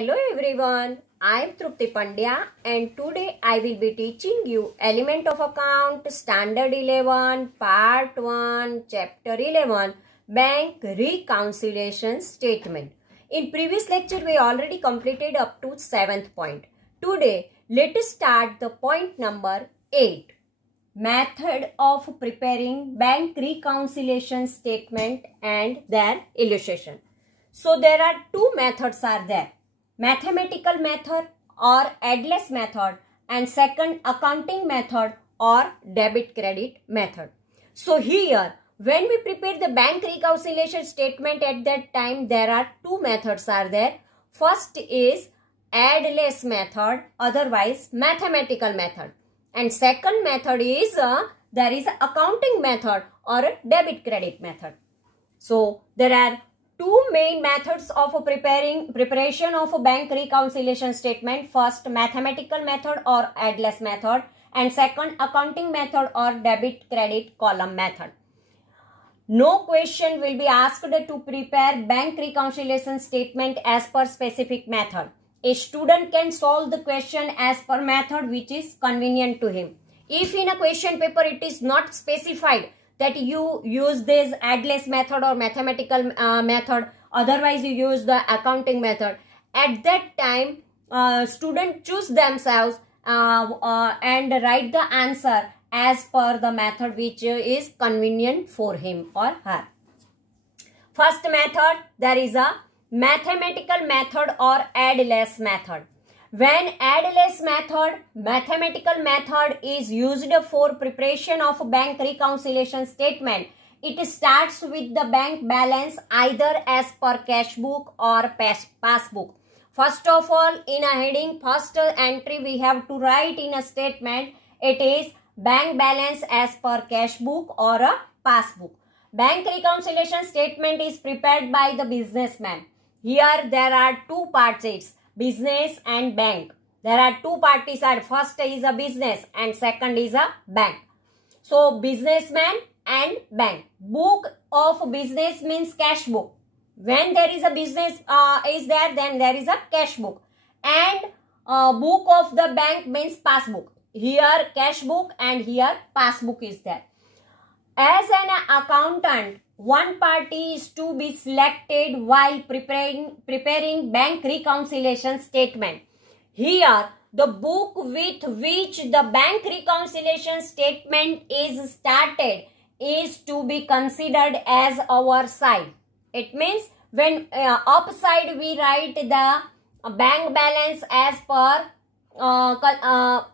Hello everyone, I am Trupti Pandya and today I will be teaching you Element of Account Standard 11 Part 1 Chapter 11 Bank Reconciliation Statement. In previous lecture we already completed up to 7th point. Today let us start the point number 8. Method of preparing bank reconciliation statement and their illustration. So there are two methods are there. Mathematical method or addless method and second accounting method or debit credit method. So here when we prepare the bank reconciliation statement at that time there are two methods are there. First is addless method, otherwise mathematical method, and second method is there is accounting method or debit credit method. So there are two main methods of preparation of a bank reconciliation statement. First mathematical method or addless method and second accounting method or debit credit column method. No question will be asked to prepare bank reconciliation statement as per specific method. A student can solve the question as per method which is convenient to him. If in a question paper it is not specified that you use this addless method or mathematical method, otherwise you use the accounting method, at that time student choose themselves and write the answer as per the method which is convenient for him or her. First method, there is a mathematical method or addless method. When addless method, mathematical method is used for preparation of bank reconciliation statement, it starts with the bank balance either as per cash book or passbook. First of all, in a heading, first entry we have to write in a statement, it is bank balance as per cash book or a passbook. Bank reconciliation statement is prepared by the businessman. Here there are two parties, business and bank. There are two parties, are first is a business and second is a bank. So businessman and bank. Book of business means cash book. When there is a business is there, then there is a cash book. And book of the bank means passbook. Here cash book and here passbook is there. As an accountant, one party is to be selected while preparing bank reconciliation statement. Here, the book with which the bank reconciliation statement is started is to be considered as our side. It means when upside we write the bank balance as per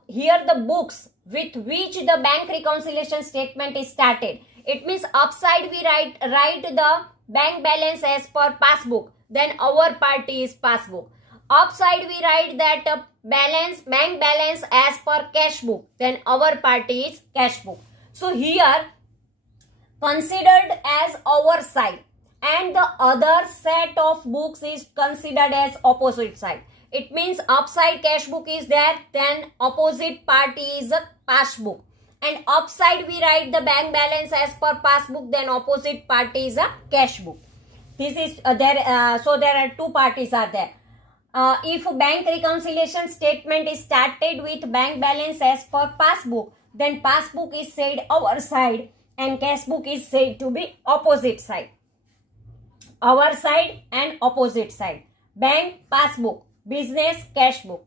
here the books with which the bank reconciliation statement is started. It means upside we write the bank balance as per passbook. Then our party is passbook. Upside we write that bank balance as per cash book. Then our party is cash book. So here considered as our side and the other set of books is considered as opposite side. It means upside cash book is there, then opposite party is a passbook. And upside we write the bank balance as per passbook, then opposite party is a cash book. This is there. So there are two parties are there. If bank reconciliation statement is started with bank balance as per passbook, then passbook is said our side and cash book is said to be opposite side. Our side and opposite side. Bank passbook, business cash book.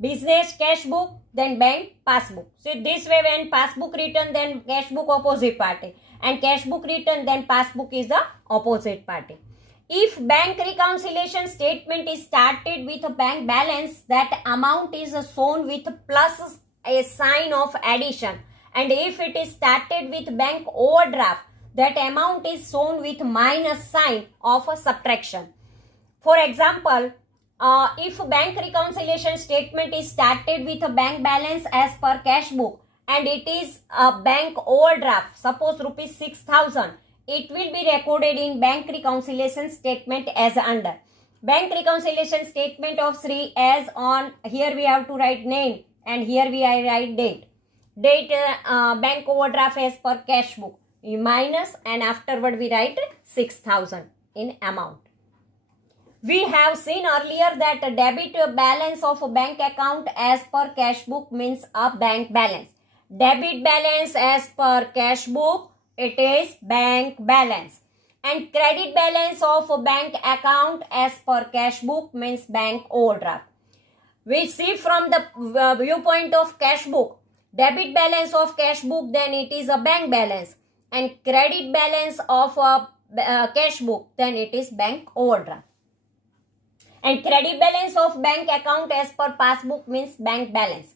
Business cash book, then bank passbook. So this way when passbook written, then cash book opposite party, and cash book written, then passbook is the opposite party. If bank reconciliation statement is started with a bank balance, that amount is shown with plus a sign of addition, and if it is started with bank overdraft, that amount is shown with minus sign of a subtraction. For example, if bank reconciliation statement is started with a bank balance as per cash book and it is a bank overdraft, suppose rupees 6,000, it will be recorded in bank reconciliation statement as under. Bank reconciliation statement of Sri as on, here we have to write name and here we write date. Date bank overdraft as per cash book minus and afterward we write 6,000 in amount. We have seen earlier that a debit balance of a bank account as per cash book means a bank balance. Debit balance as per cash book, it is bank balance. And credit balance of a bank account as per cash book means bank overdraft. We see from the viewpoint of cash book, debit balance of cash book, then it is a bank balance. And credit balance of a cash book, then it is bank overdraft. And credit balance of bank account as per passbook means bank balance.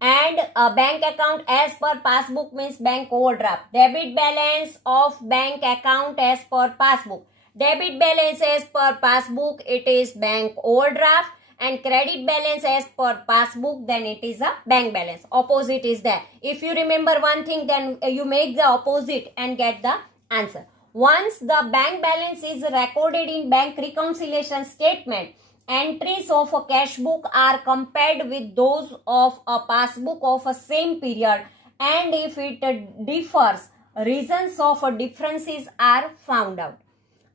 And a bank account as per passbook means bank overdraft. Debit balance of bank account as per passbook. Debit balance as per passbook, it is bank overdraft. And credit balance as per passbook, then it is a bank balance. Opposite is there. If you remember one thing, then you make the opposite and get the answer. Once the bank balance is recorded in bank reconciliation statement, entries of a cash book are compared with those of a passbook of a same period, and if it differs, reasons of differences are found out.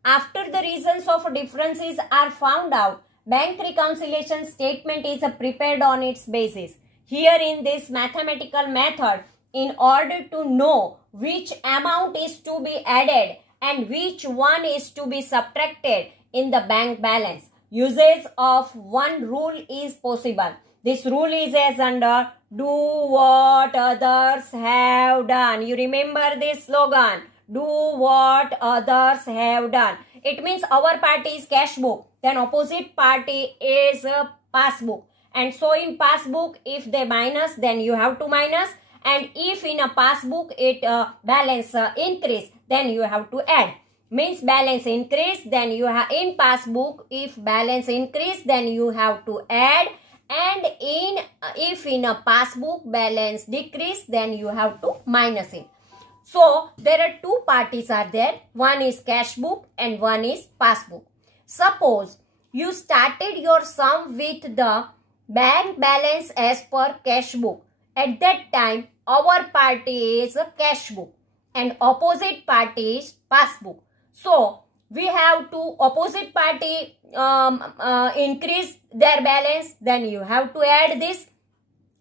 After the reasons of differences are found out, bank reconciliation statement is prepared on its basis. Here in this mathematical method, in order to know which amount is to be added and which one is to be subtracted in the bank balance, usage of one rule is possible. This rule is as under, do what others have done. You remember this slogan, do what others have done. It means our party is cash book, then opposite party is passbook. And so in passbook, if they minus, then you have to minus. And if in a passbook it balance increase, then you have to add. Means balance increase, then you have in passbook, if balance increase, then you have to add. And if in a passbook balance decrease, then you have to minus it. So there are two parties are there. One is cash book and one is passbook. Suppose you started your sum with the bank balance as per cash book. At that time, our party is a cash book and opposite party is passbook. So we have to opposite party increase their balance, then you have to add this.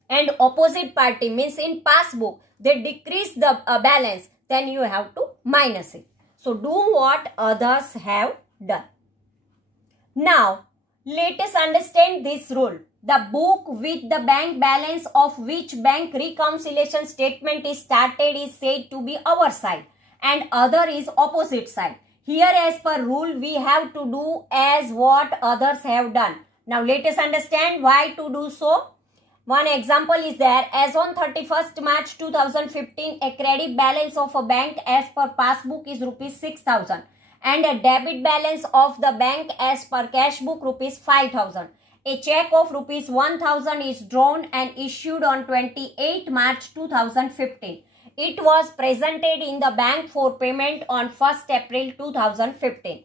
And opposite party means in passbook they decrease the balance, then you have to minus it. So do what others have done. Now let us understand this rule. The book with the bank balance of which bank reconciliation statement is started is said to be our side and other is opposite side. Here as per rule we have to do as what others have done. Now let us understand why to do so. One example is there. As on 31st March 2015, a credit balance of a bank as per passbook is rupees 6,000 and a debit balance of the bank as per cash book rupees 5,000. A check of rupees 1,000 is drawn and issued on 28 March 2015. It was presented in the bank for payment on 1st April 2015.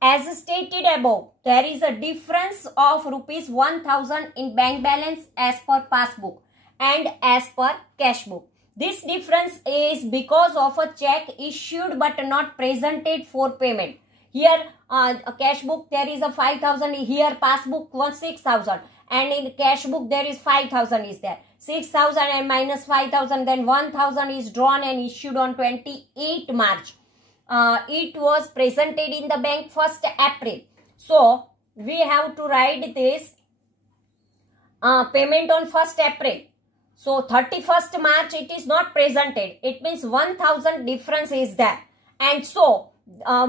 As stated above, there is a difference of rupees 1,000 in bank balance as per passbook and as per cash book. This difference is because of a check issued but not presented for payment. Here a cash book there is a 5,000, here passbook was 6,000 and in cash book there is 5,000 is there. 6,000 and minus 5,000, then 1,000 is drawn and issued on 28 March. It was presented in the bank 1st April. So we have to write this payment on 1st April. So 31st March it is not presented. It means 1,000 difference is there. And so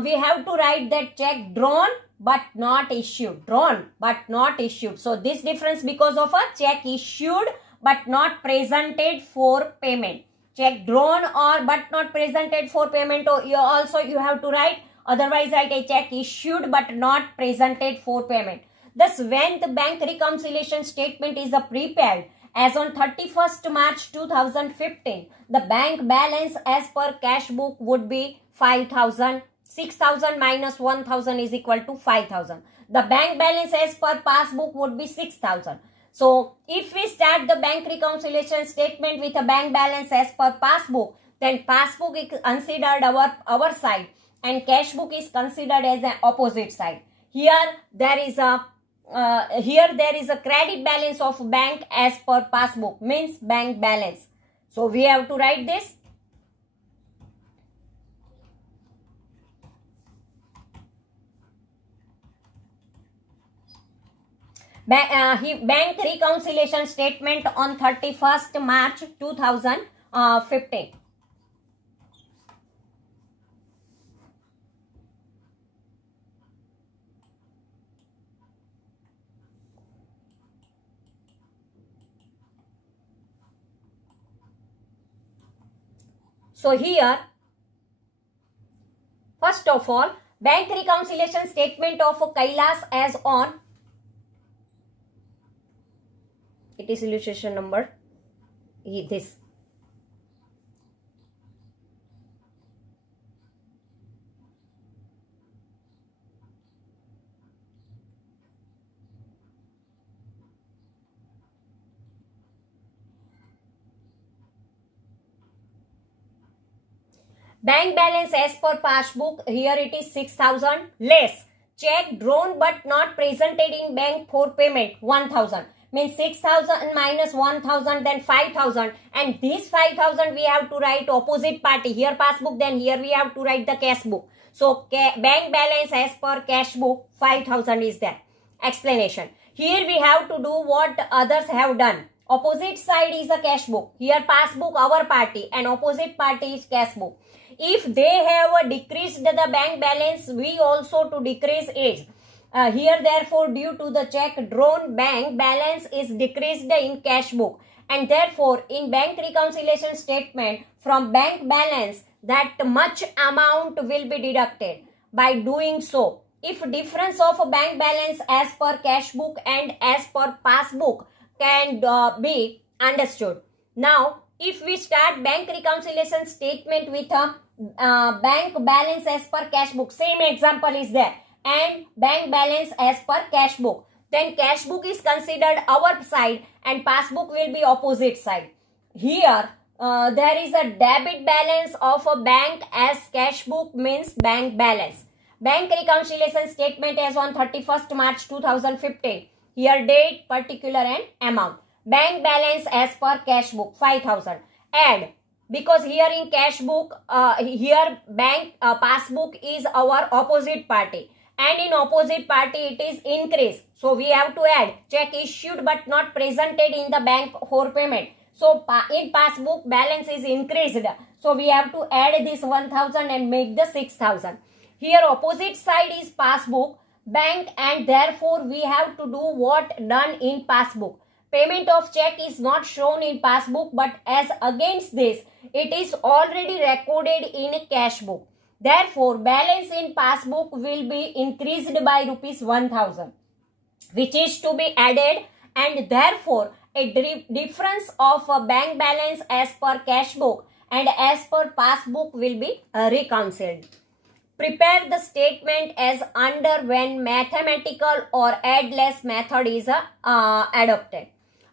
we have to write that check drawn but not issued. Drawn but not issued. So this difference because of a check issued but not presented for payment. Check drawn or but not presented for payment, or you have to write, otherwise write a check issued but not presented for payment. Thus when the bank reconciliation statement is prepared as on 31st March 2015, the bank balance as per cash book would be 5,000. 6,000 minus 1,000 is equal to 5,000. The bank balance as per passbook would be 6,000. So if we start the bank reconciliation statement with a bank balance as per passbook, then passbook is considered our side and cash book is considered as an opposite side. Here there is a credit balance of bank as per passbook, means bank balance. So we have to write this. Bank reconciliation statement on 31st March 2015. So here, first of all, bank reconciliation statement of Kailas as on, it is illustration number this. Bank balance as per passbook, here it is 6,000 less. Check drawn but not presented in bank for payment 1,000. Means 6,000 minus 1,000, then 5,000, and this 5,000 we have to write opposite party. Here passbook, then here we have to write the cash book. So bank balance as per cash book 5,000 is there. Explanation. Here we have to do what others have done. Opposite side is a cash book. Here passbook our party and opposite party is cash book. If they have decreased the bank balance, we also to decrease it. Here therefore due to the check drawn, bank balance is decreased in cash book, and therefore in bank reconciliation statement from bank balance that much amount will be deducted. By doing so, if difference of bank balance as per cash book and as per passbook can be understood. Now if we start bank reconciliation statement with a bank balance as per cash book, same example is there, and bank balance as per cash book, then cash book is considered our side and passbook will be opposite side. Here there is a debit balance of a bank as cash book, means bank balance. Bank reconciliation statement as on 31st March 2015. Here date, particular and amount. Bank balance as per cash book 5,000. Add, because here in cash book, here bank passbook is our opposite party, and in opposite party it is increase. So we have to add check issued but not presented in the bank for payment. So in passbook balance is increased. So we have to add this 1,000 and make the 6,000. Here opposite side is passbook, bank, and therefore we have to do what done in passbook. Payment of check is not shown in passbook, but as against this, it is already recorded in cash book. Therefore, balance in passbook will be increased by rupees 1,000, which is to be added, and therefore a difference of a bank balance as per cash book and as per passbook will be reconciled. Prepare the statement as under when mathematical or add less method is adopted.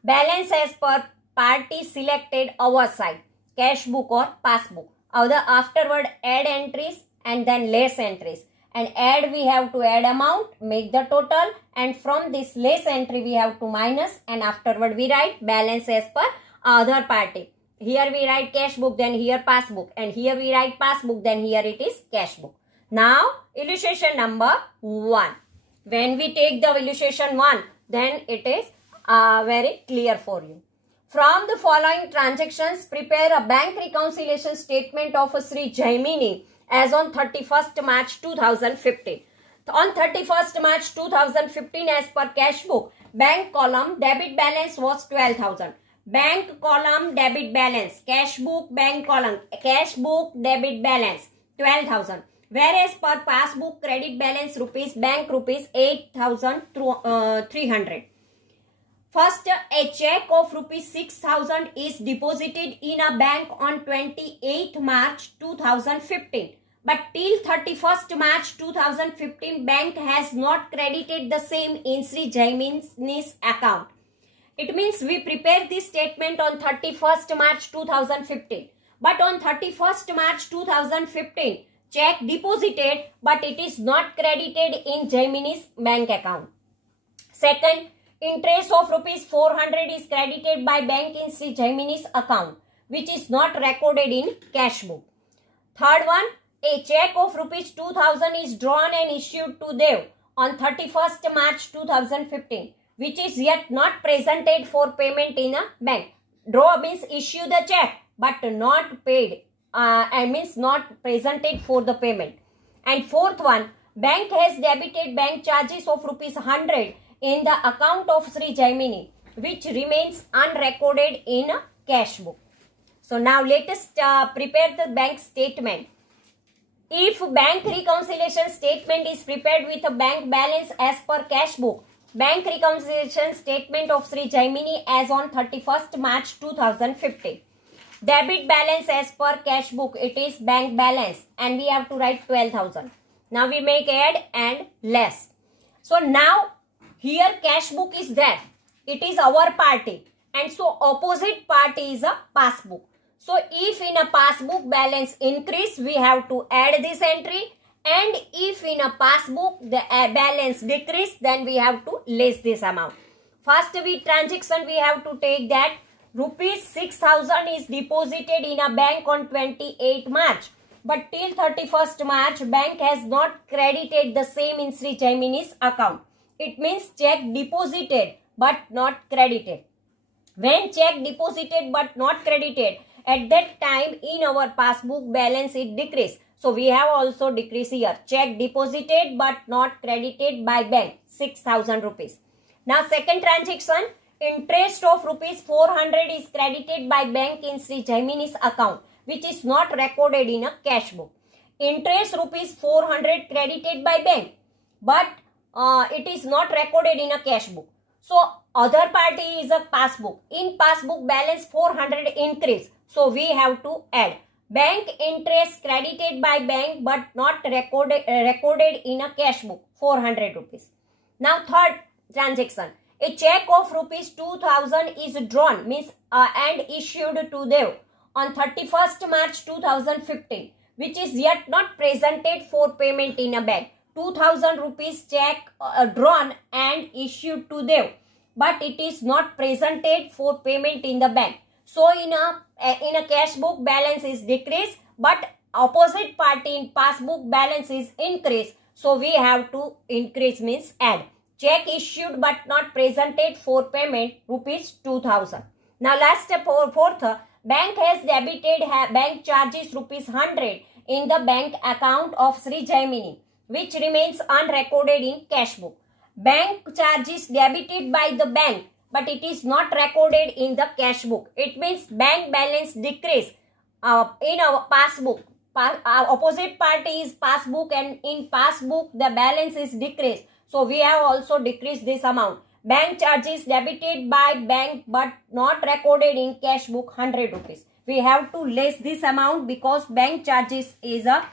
Balance as per party selected our side, cash book or passbook. Afterward add entries and then less entries. And add, we have to add amount, make the total, and from this less entry we have to minus, and afterward we write balance as per other party. Here we write cash book, then here passbook, and here we write passbook, then here it is cash book. Now illustration number 1. When we take the illustration 1, then it is very clear for you. From the following transactions, prepare a bank reconciliation statement of Sri Jaimini as on 31st March 2015. On 31st March 2015, as per cash book, bank column debit balance was 12,000. Bank column debit balance, cash book bank column, cash book debit balance 12,000. Whereas per passbook credit balance rupees, bank rupees 8,300. First, a check of rupees 6,000 is deposited in a bank on 28th March 2015. But till 31st March 2015, bank has not credited the same in Sri Jaimini's account. It means we prepare this statement on 31st March 2015. But on 31st March 2015, check deposited but it is not credited in Gemini's bank account. Second, interest of rupees 400 is credited by bank in Sri Gemini's account, which is not recorded in cash book. Third one, a check of rupees 2000 is drawn and issued to Dev on 31st March 2015, which is yet not presented for payment in a bank. Draw means issue the check but not paid, and means not presented for the payment. And fourth one, bank has debited bank charges of rupees 100 in the account of Sri Gemini, which remains unrecorded in a cash book. So now let us prepare the bank statement. If bank reconciliation statement is prepared with a bank balance as per cash book, bank reconciliation statement of Sri Gemini as on 31st March 2015. Debit balance as per cash book, it is bank balance and we have to write 12,000. Now we make add and less. So now here cash book is there. It is our party and so opposite party is a passbook. So if in a passbook balance increase, we have to add this entry, and if in a passbook the balance decrease, then we have to less this amount. First transaction we have to take that rupees 6,000 is deposited in a bank on 28 March. But till 31st March, bank has not credited the same in Sri Gemini's account. It means check deposited but not credited. When check deposited but not credited, at that time in our passbook balance it decreased. So we have also decreased here. Check deposited but not credited by bank, 6,000 rupees. Now second transaction, interest of rupees 400 is credited by bank in Sri Gemini's account, which is not recorded in a cash book. Interest rupees 400 credited by bank, but it is not recorded in a cash book. So other party is a passbook. In passbook balance 400 increase. So we have to add bank interest credited by bank but not recorded in a cash book, 400 rupees. Now third transaction, a check of rupees 2,000 is drawn means and issued to Dev on 31st March 2015, which is yet not presented for payment in a bank. 2,000 rupees check drawn and issued to Dev, but it is not presented for payment in the bank. So in a cash book balance is decreased, but opposite party in passbook balance is increased. So we have to increase means add. Check issued but not presented for payment rupees 2,000. Now last fourth, bank has debited bank charges rupees 100 in the bank account of Sri Gemini, which remains unrecorded in cash book. Bank charges debited by the bank, but it is not recorded in the cash book. It means bank balance decrease in our passbook. Opposite party is passbook and in passbook the balance is decreased. So we have also decreased this amount. Bank charges debited by bank but not recorded in cash book 100 rupees. We have to less this amount because bank charges is a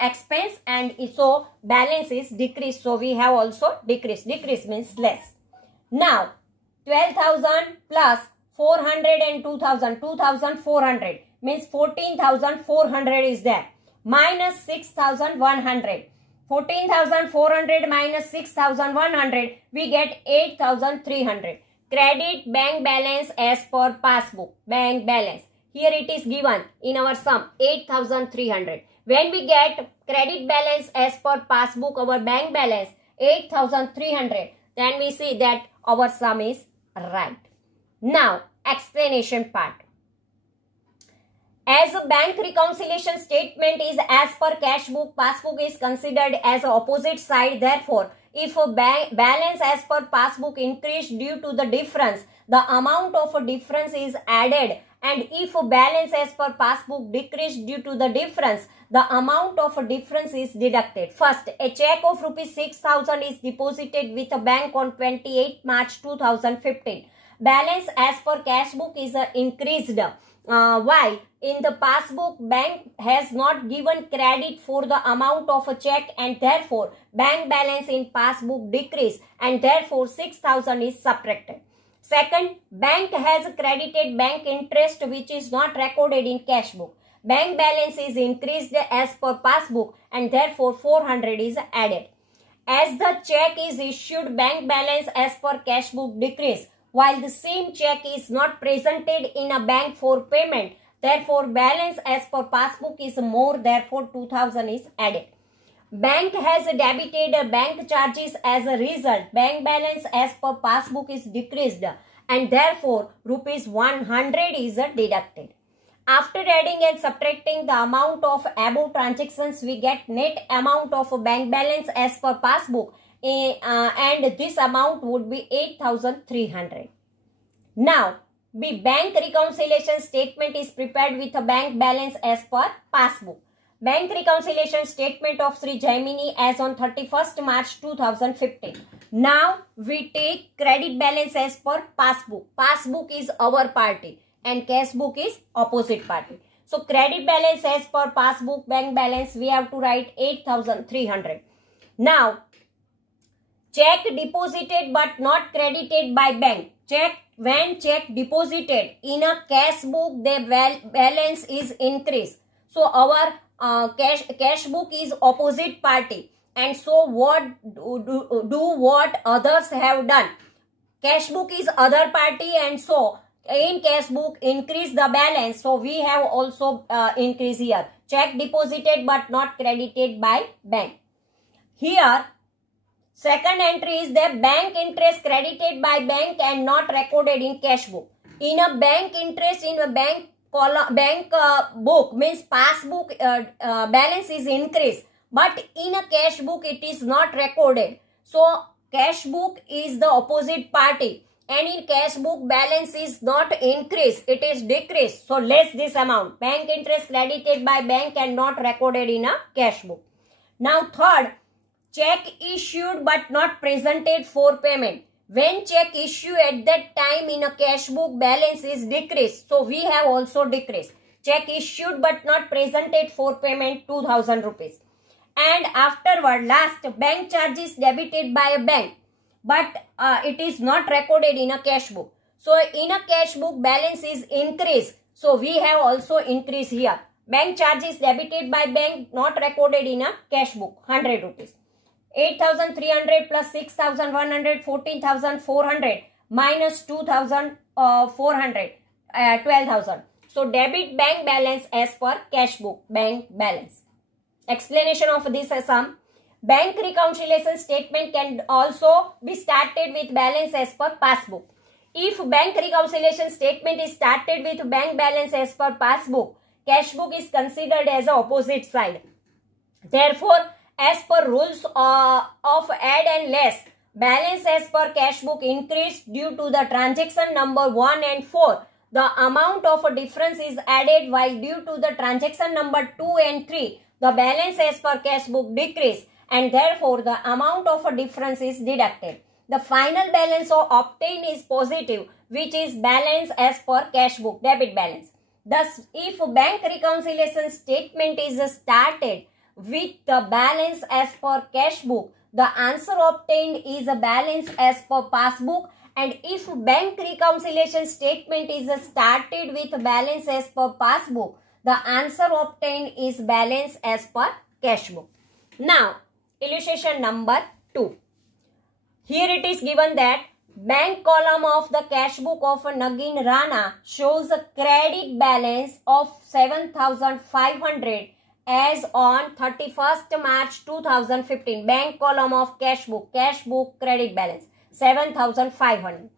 expense and so balance is decreased. So we have also decreased. Decrease means less. Now 12,000 plus 400 and 2,000. 2,400 means 14,400 is there. Minus 6,100. 14,400 minus 6,100. We get 8,300. Credit bank balance as per passbook. Bank balance. Here it is given in our sum 8,300. When we get credit balance as per passbook, our bank balance 8,300, then we see that our sum is right. Now explanation part. As a bank reconciliation statement is as per cash book, passbook is considered as opposite side. Therefore, if a bank balance as per passbook increased due to the difference, the amount of a difference is added, and if a balance as per passbook decreased due to the difference, the amount of a difference is deducted. First, a check of rupees 6,000 is deposited with a bank on 28 March 2015. Balance as per cash book is increased. Why? In the passbook, bank has not given credit for the amount of a check and therefore bank balance in passbook decreased and therefore 6,000 is subtracted. Second, bank has credited bank interest which is not recorded in cash book. bank balance is increased as per passbook and therefore 400 is added. As the check is issued, bank balance as per cash book decrease, while the same check is not presented in a bank for payment. Therefore, balance as per passbook is more, therefore 2000 is added. Bank has debited bank charges as a result. Bank balance as per passbook is decreased and therefore rupees 100 is deducted. After adding and subtracting the amount of above transactions, we get net amount of bank balance as per passbook and this amount would be 8,300. Now, the bank reconciliation statement is prepared with a bank balance as per passbook. Bank reconciliation statement of Sri Jaimini as on 31st March 2015. Now, we take credit balance as per passbook. Passbook is our party and cash book is opposite party. So, credit balance as per passbook, bank balance, we have to write 8,300. Now, check deposited but not credited by bank. When check deposited in a cash book, the balance is increased. So, our cash book is opposite party. And so, what what others have done? Cash book is other party and so, in cash book increase the balance, so we have also increase here. Check deposited but not credited by bank. Here second entry is the bank interest credited by bank and not recorded in cash book. In a bank interest in a bank book means passbook balance is increased, but in a cash book it is not recorded. So cash book is the opposite party. And in cash book balance is not increased, it is decreased. So less this amount. Bank interest credited by bank and not recorded in a cash book. Now third, check issued but not presented for payment. When check issue at that time in a cash book balance is decreased. So we have also decreased. Check issued but not presented for payment 2000 rupees. And afterward last, bank charges debited by a bank, but it is not recorded in a cash book. So in a cash book balance is increased. So we have also increased here. Bank charges debited by bank not recorded in a cash book 100 rupees. 8,300 plus 6,100, 14,400 minus 2,400, 12,000. So debit bank balance as per cash book bank balance. Explanation of this sum. Bank reconciliation statement can also be started with balance as per passbook. If bank reconciliation statement is started with bank balance as per passbook, cash book is considered as a opposite side. Therefore, as per rules of add and less, balance as per cash book increased due to the transaction number 1 and 4. The amount of a difference is added, while due to the transaction number 2 and 3, the balance as per cash book decreased, and therefore the amount of a difference is deducted. The final balance obtained is positive, which is balance as per cash book, debit balance. Thus, if bank reconciliation statement is started with the balance as per cash book, the answer obtained is a balance as per passbook, and if bank reconciliation statement is started with balance as per passbook, the answer obtained is balance as per cash book. Now, illustration number 2. Here it is given that bank column of the cash book of Nagin Rana shows a credit balance of 7,500 as on 31st March 2015. Bank column of cash book credit balance 7,500,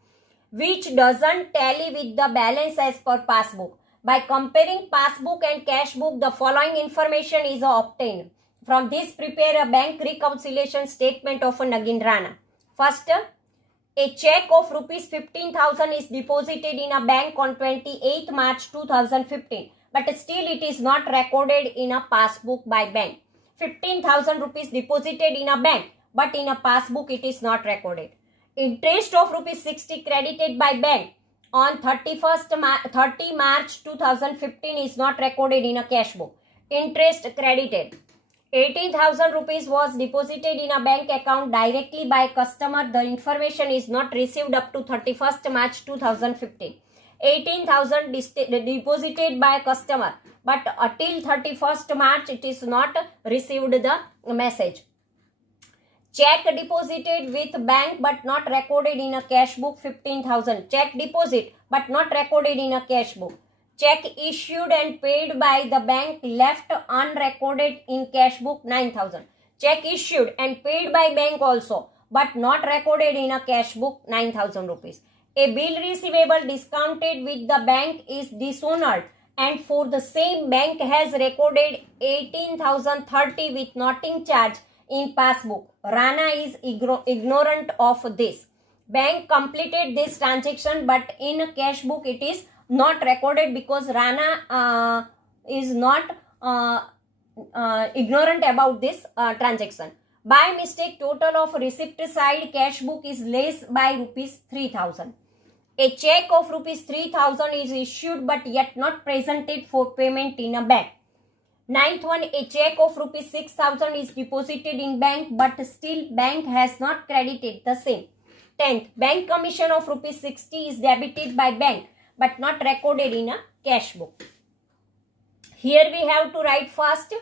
which doesn't tally with the balance as per passbook. By comparing passbook and cash book, the following information is obtained. From this, prepare a bank reconciliation statement of Nagin Rana. First, a check of rupees 15,000 is deposited in a bank on 28th March 2015, but still it is not recorded in a passbook by bank. 15,000 rupees deposited in a bank, but in a passbook it is not recorded. Interest of rupees 60 credited by bank on 30 March 2015 is not recorded in a cash book. Interest credited. 18,000 rupees was deposited in a bank account directly by customer. The information is not received up to 31st March 2015. 18,000 deposited by customer, but till 31st March it is not received the message. Check deposited with bank but not recorded in a cash book 15,000. Check deposit but not recorded in a cash book. Check issued and paid by the bank left unrecorded in cash book 9,000. Check issued and paid by bank also but not recorded in a cash book 9,000 rupees. A bill receivable discounted with the bank is dishonored and for the same bank has recorded 18,030 with noting charge in passbook. Rana is ignorant of this. Bank completed this transaction but in a cash book it is not recorded because Rana is not ignorant about this transaction. By mistake, total of receipt side cash book is less by rupees 3,000. A check of rupees 3,000 is issued but yet not presented for payment in a bank. 9th one, a check of rupees 6,000 is deposited in bank but still bank has not credited the same. 10th, bank commission of rupees 60 is debited by bank but not recorded in a cash book. Here we have to write first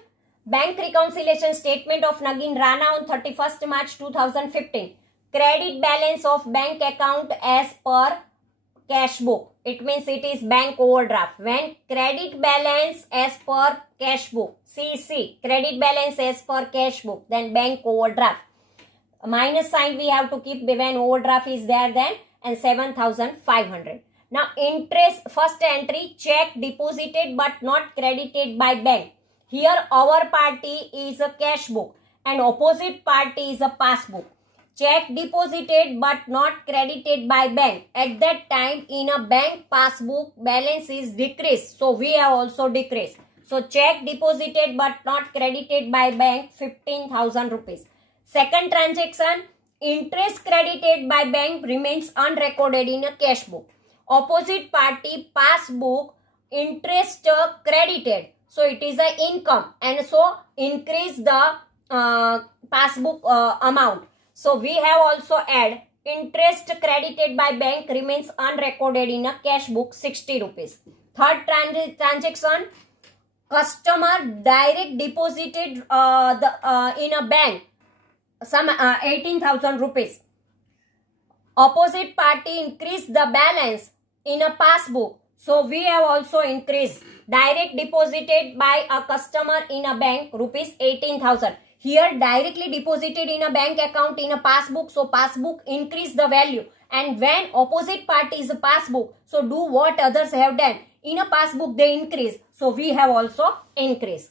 bank reconciliation statement of Nagin Rana on 31st March 2015. Credit balance of bank account as per cash book. It means it is bank overdraft. When credit balance as per cash book, CC, credit balance as per cash book, then bank overdraft. Minus sign we have to keep when overdraft is there then, and 7,500. Now interest, first entry, check deposited but not credited by bank. Here our party is a cash book and opposite party is a passbook. Check deposited but not credited by bank. At that time in a bank passbook balance is decreased. So we have also decreased. So check deposited but not credited by bank 15,000 rupees. Second transaction, interest credited by bank remains unrecorded in a cash book. Opposite party passbook interest credited. So it is a income and so increase the passbook amount. So we have also add interest credited by bank remains unrecorded in a cash book 60 rupees. Third transaction, customer direct deposited in a bank some 18,000 rupees. Opposite party increased the balance in a passbook. So we have also increased direct deposited by a customer in a bank rupees 18,000. Here directly deposited in a bank account in a passbook. So passbook increase the value. And when opposite party is a passbook, so do what others have done. In a passbook they increase. So we have also increased.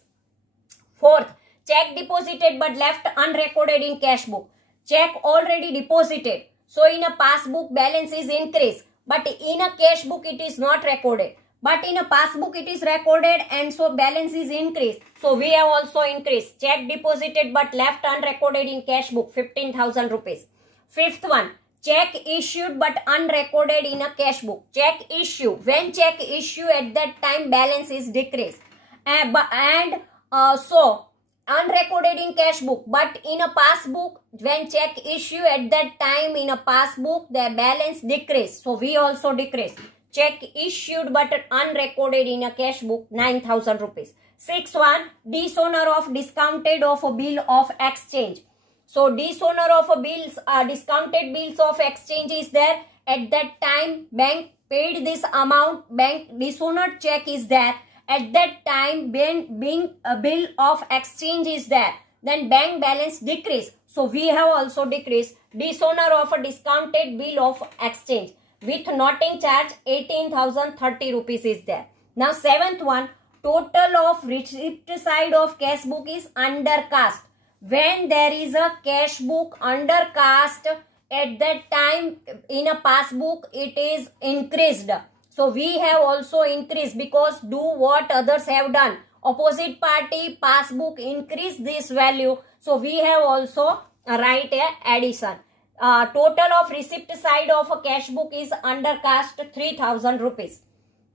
Fourth, check deposited but left unrecorded in cash book. Check already deposited. So in a passbook balance is increased. But in a cash book it is not recorded. But in a passbook it is recorded and so balance is increased. So we have also increased. Check deposited but left unrecorded in cash book 15,000 rupees. Fifth one, check issued but unrecorded in a cash book. Check issue. When check issue at that time balance is decreased. So unrecorded in cash book but in a passbook when check issue at that time in a passbook the balance decreased. So we also decreased. Check issued but unrecorded in a cash book 9,000 rupees. Sixth one, dishonor of discounted of a bill of exchange. So dishonor of a bills, discounted bills of exchange is there. At that time bank paid this amount, bank dishonored check is there. At that time being a bill of exchange is there. Then bank balance decrease. So we have also decreased. Dishonor of a discounted bill of exchange. With noting charge 18,030 rupees is there. Now seventh one, total of receipt side of cash book is undercast. When there is a cash book undercast, at that time in a passbook it is increased. So we have also increased because do what others have done. Opposite party passbook increase this value. So we have also write a addition. Total of receipt side of a cash book is undercast 3,000 rupees.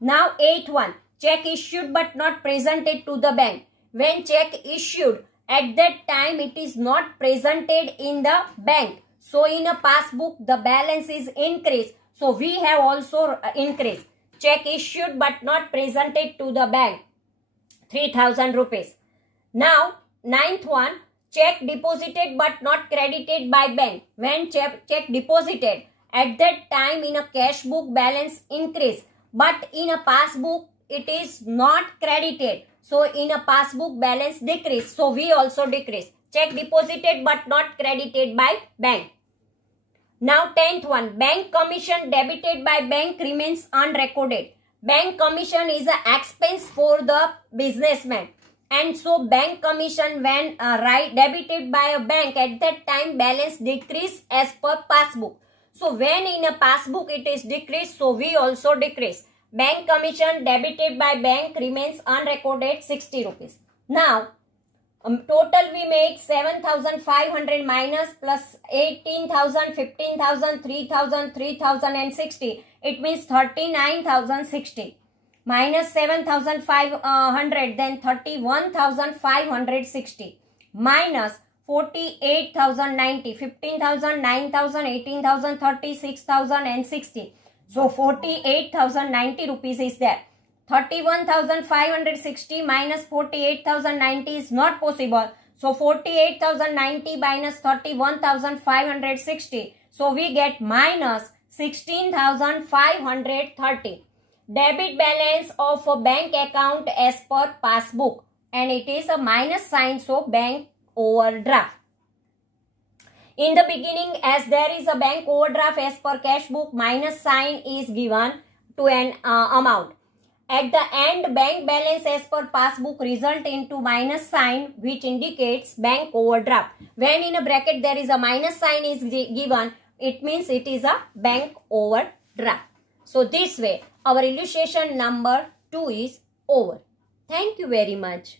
Now 8th one, check issued but not presented to the bank. When check issued, at that time it is not presented in the bank. So in a passbook the balance is increased. So we have also increased. check issued but not presented to the bank, 3,000 rupees. Now, ninth one, check deposited but not credited by bank. When check deposited, at that time in a cash book balance increase, but in a passbook it is not credited. So in a passbook balance decrease. So we also decrease. Check deposited but not credited by bank. Now 10th one, bank commission debited by bank remains unrecorded. Bank commission is an expense for the businessman. And so bank commission when debited by a bank, at that time balance decrease as per passbook. So when in a passbook it is decreased, so we also decrease. Bank commission debited by bank remains unrecorded, 60 rupees. Now total we make 7,500 minus plus 18,000, 15,000, 3,000, 3,000 and 60. It means 39,060. Minus 7,500, then 31,560. Minus 48,090, 15,000, 9,000, 18,000, 36,000 and 60. So 48,090 rupees is there. 31,560 minus 48,090 is not possible. So 48,090 minus 31,560. So we get minus 16,530. Debit balance of a bank account as per passbook, and it is a minus sign, so bank overdraft. In the beginning, as there is a bank overdraft as per cash book, minus sign is given to an amount. At the end, bank balance as per passbook result into minus sign, which indicates bank overdraft. When in a bracket there is a minus sign is given, it means it is a bank overdraft. So this way our illustration number 2 is over. Thank you very much.